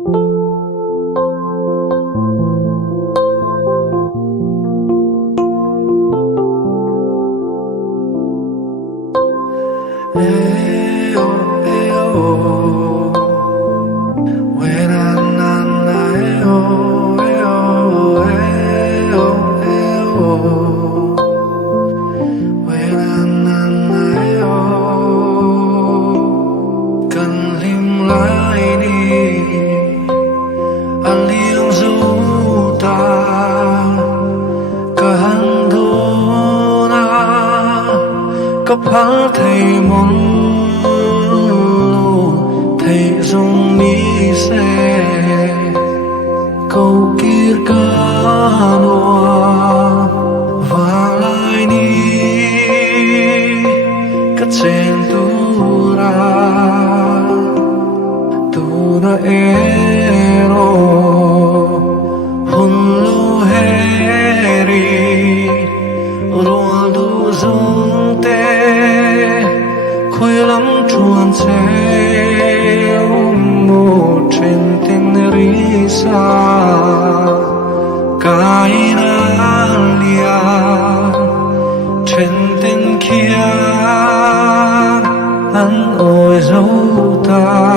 Ayo, ayo, when ayo, ayo, ayo, ayo, when ayo, cần lim lại đi, anh liang du ta, cả hàng đô na, cả phá thầy mong thầy dùng mi xe câu kia ca noa và lại đi cắt trên tu ra ero hôn lu heri ruộng du dung tê khôi lắm chuồn xe một trên tên risa cái lia trên tên kia anh ôi dấu ta